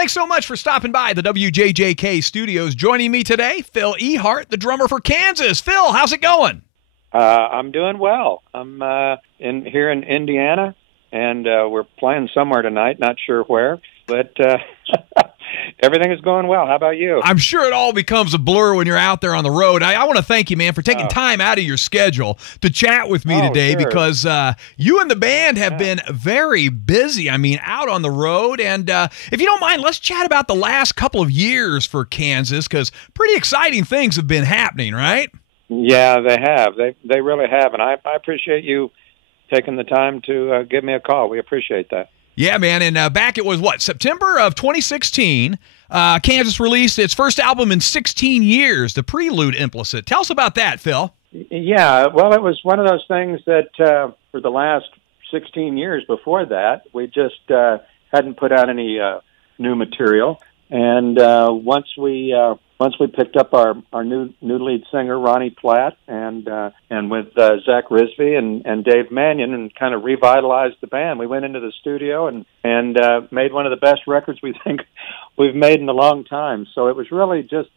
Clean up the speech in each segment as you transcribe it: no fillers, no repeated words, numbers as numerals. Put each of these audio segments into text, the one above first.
Thanks so much for stopping by the WJJK studios. Joining me today, Phil Ehart, the drummer for Kansas. Phil, how's it going? I'm doing well. I'm here in Indiana, and we're playing somewhere tonight, not sure where, but everything is going well. How about you? I'm sure it all becomes a blur when you're out there on the road. I want to thank you, man, for taking time out of your schedule to chat with me today, sure. because you and the band have been very busy. I mean, out on the road. And if you don't mind, let's chat about the last couple of years for Kansas, because pretty exciting things have been happening, right? Yeah, they have. They really have, and I appreciate you taking the time to give me a call. We appreciate that. Yeah, man, and back it was, September of 2016, Kansas released its first album in 16 years, The Prelude Implicit. Tell us about that, Phil. Yeah, well, it was one of those things that for the last 16 years before that, we just hadn't put out any new material. And once we picked up our new lead singer, Ronnie Platt, and with Zach Risby and Dave Mannion, and kind of revitalized the band, we went into the studio and made one of the best records we think we've made in a long time. So it was really just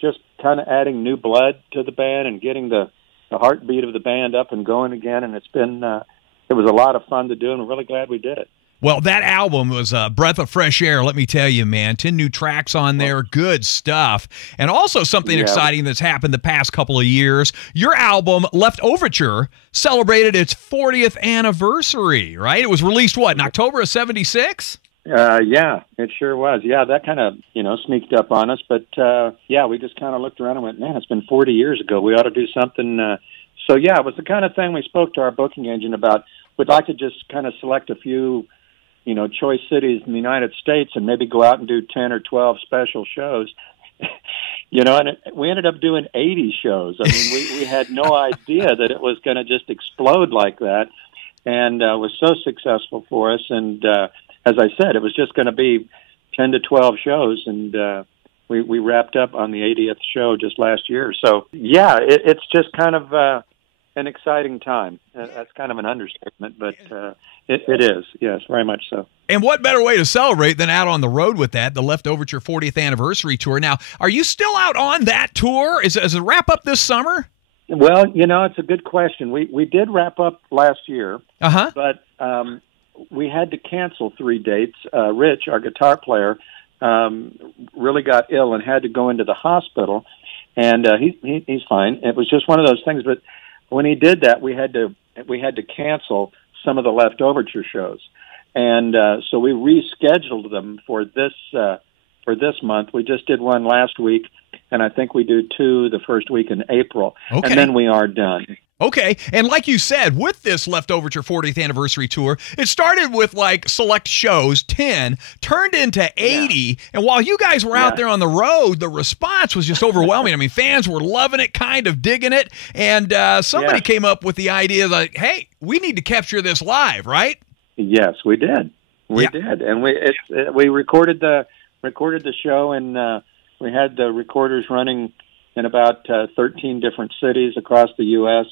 just kind of adding new blood to the band and getting the heartbeat of the band up and going again. And it was a lot of fun to do, and we're really glad we did it. Well, that album was a breath of fresh air, let me tell you, man. 10 new tracks on there, good stuff. And also something exciting that's happened the past couple of years. Your album, Left Overture, celebrated its 40th anniversary, right? It was released, in October of 76? Yeah, it sure was. Yeah, that kind of, sneaked up on us. But, we just kind of looked around and went, man, it's been 40 years ago. We ought to do something. So, it was the kind of thing we spoke to our booking agent about. We'd like to just kind of select a few choice cities in the United States and maybe go out and do 10 or 12 special shows, and we ended up doing 80 shows. I mean, we had no idea that it was going to just explode like that, and it was so successful for us. And as I said, it was just going to be 10 to 12 shows, and we wrapped up on the 80th show just last year. So, it's just kind of an exciting time. That's kind of an understatement, but it is, yes, very much so. And what better way to celebrate than out on the road with that, the Left Overture 40th Anniversary Tour. Now, are you still out on that tour? Is it wrap up this summer? Well, it's a good question. We did wrap up last year, but we had to cancel 3 dates. Rich, our guitar player, really got ill and had to go into the hospital, and he's fine. It was just one of those things, but when he did that, we had to cancel some of the Left Overture shows, and so we rescheduled them for this month. We just did one last week, and I think we do 2 the first week in April, and then we are done. Okay, and like you said, with this Left Overture 40th Anniversary Tour, it started with select shows, 10, turned into 80, and while you guys were out there on the road, the response was just overwhelming. I mean, fans were loving it, kind of digging it, and somebody came up with the idea hey, we need to capture this live, right? Yes, we did. We did, and we recorded the show, and we had the recorders running in about 13 different cities across the U.S.,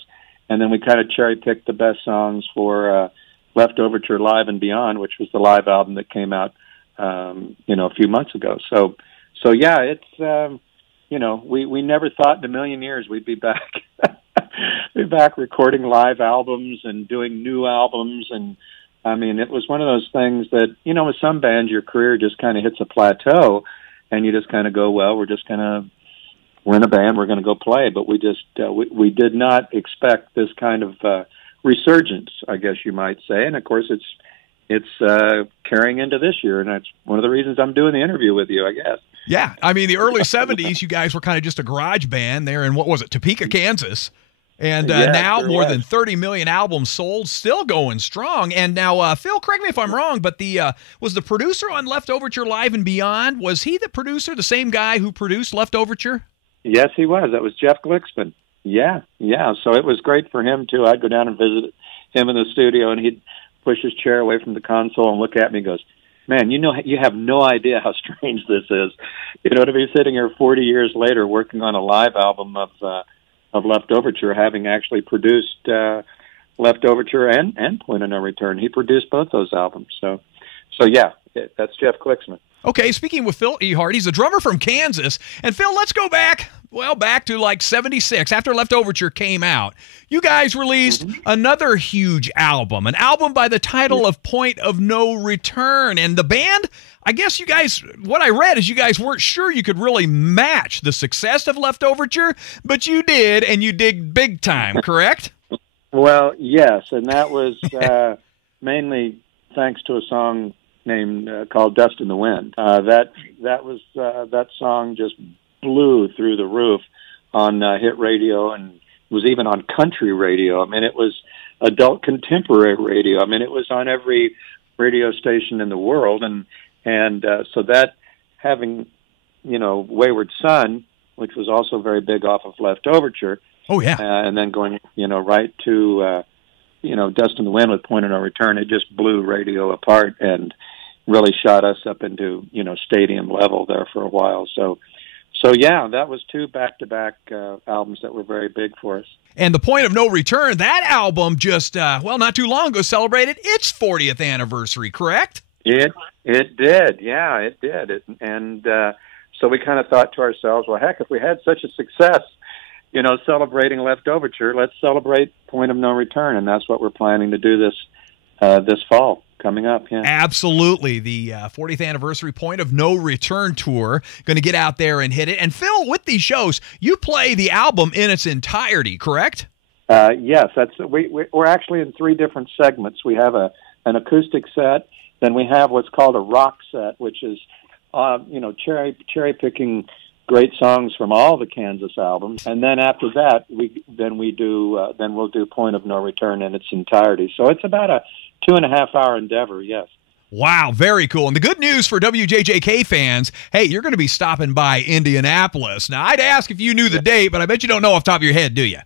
and then we kind of cherry-picked the best songs for Left Overture Live and Beyond, which was the live album that came out, a few months ago. So it's, we never thought in a million years we'd be back, recording live albums and doing new albums. And, I mean, it was one of those things that, with some bands, your career just kind of hits a plateau, and you just kind of go, well, we're in a band, we're going to go play, but we just we did not expect this kind of resurgence, I guess you might say. And of course, it's carrying into this year, and that's one of the reasons I'm doing the interview with you, I guess. Yeah, I mean, the early '70s, you guys were kind of just a garage band there in Topeka, Kansas, and now more than 30 million albums sold, still going strong. And now, Phil, correct me if I'm wrong, but was the producer on Left Overture Live and Beyond? Was he the producer, the same guy who produced Left Overture? Yes, he was. That was Jeff Glicksman. Yeah. So it was great for him, too. I'd go down and visit him in the studio, and he'd push his chair away from the console and look at me and goes, man, you have no idea how strange this is. To be sitting here 40 years later working on a live album of Left Overture, having actually produced Left Overture and Point of No Return. He produced both those albums. So yeah, that's Jeff Glicksman. Okay, speaking with Phil Ehart, he's a drummer from Kansas. And Phil, let's go back to like 76, after Left Overture came out. You guys released another huge album, an album by the title of Point of No Return. And the band, I guess you guys, what I read is you guys weren't sure you could really match the success of Left Overture, but you did, and you did big time, correct? Well, yes, and that was mainly thanks to a song named called "Dust in the Wind." That song just blew through the roof on hit radio, and was even on country radio. I mean, it was adult contemporary radio. I mean, it was on every radio station in the world, and so that, having, Wayward Son, which was also very big off of Left Overture. Oh yeah, and then going right to Dust in the Wind with Point of No Return. It just blew radio apart and really shot us up into stadium level there for a while. So yeah, that was two back-to-back albums that were very big for us. And the Point of No Return, that album just not too long ago celebrated its 40th anniversary, correct? It did, yeah, it did. So we kind of thought to ourselves, well, heck, if we had such a success, celebrating Left Overture, let's celebrate Point of No Return, and that's what we're planning to do this fall coming up. Yeah, absolutely. The 40th anniversary Point of No Return tour, going to get out there and hit it. And Phil, with these shows, you play the album in its entirety, correct? Yes, we're actually in three different segments. We have an acoustic set, then we have what's called a rock set, which is cherry picking great songs from all the Kansas albums, and then after that, we'll do Point of No Return in its entirety. So it's about a 2.5-hour endeavor. Yes. Wow, very cool. And the good news for WJJK fans, hey, you're going to be stopping by Indianapolis. Now, I'd ask if you knew the date, but I bet you don't know off the top of your head, do you?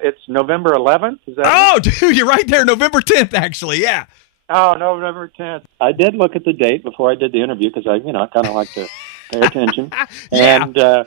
It's November 11th. Is that dude, you're right there. November 10th, actually. Yeah. Oh, November 10th. I did look at the date before I did the interview because I kind of like to pay attention. Yeah. And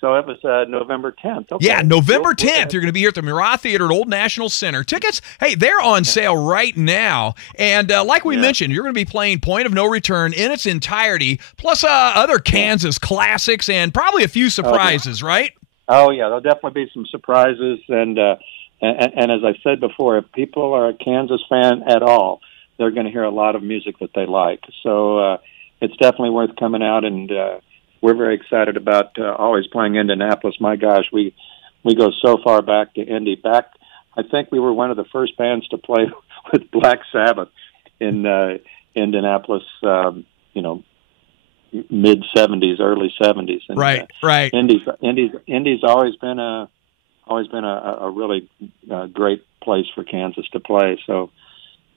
so it was November 10th. Okay. Yeah, November 10th. You're going to be here at the Murat Theatre at Old National Center. Tickets, hey, they're on sale right now. And like we mentioned, you're going to be playing Point of No Return in its entirety, plus other Kansas classics and probably a few surprises, right? Oh, yeah, there'll definitely be some surprises. And as I said before, if people are a Kansas fan at all, they're going to hear a lot of music that they like. So it's definitely worth coming out, and we're very excited about always playing Indianapolis. My gosh, we go so far back to Indy. I think we were one of the first bands to play with Black Sabbath in Indianapolis, mid-'70s, early '70s. And, right. Indy's always been a really great place for Kansas to play. So.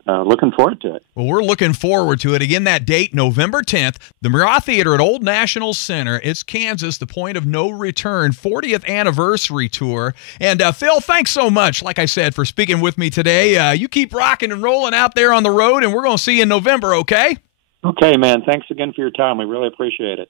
Looking forward to it. Well, we're looking forward to it. Again, that date, November 10th, the Murat Theatre at Old National Center. It's Kansas, the Point of No Return 40th anniversary tour. And Phil, thanks so much, like I said, for speaking with me today. You keep rocking and rolling out there on the road, and we're going to see you in November, okay? Okay, man. Thanks again for your time. We really appreciate it.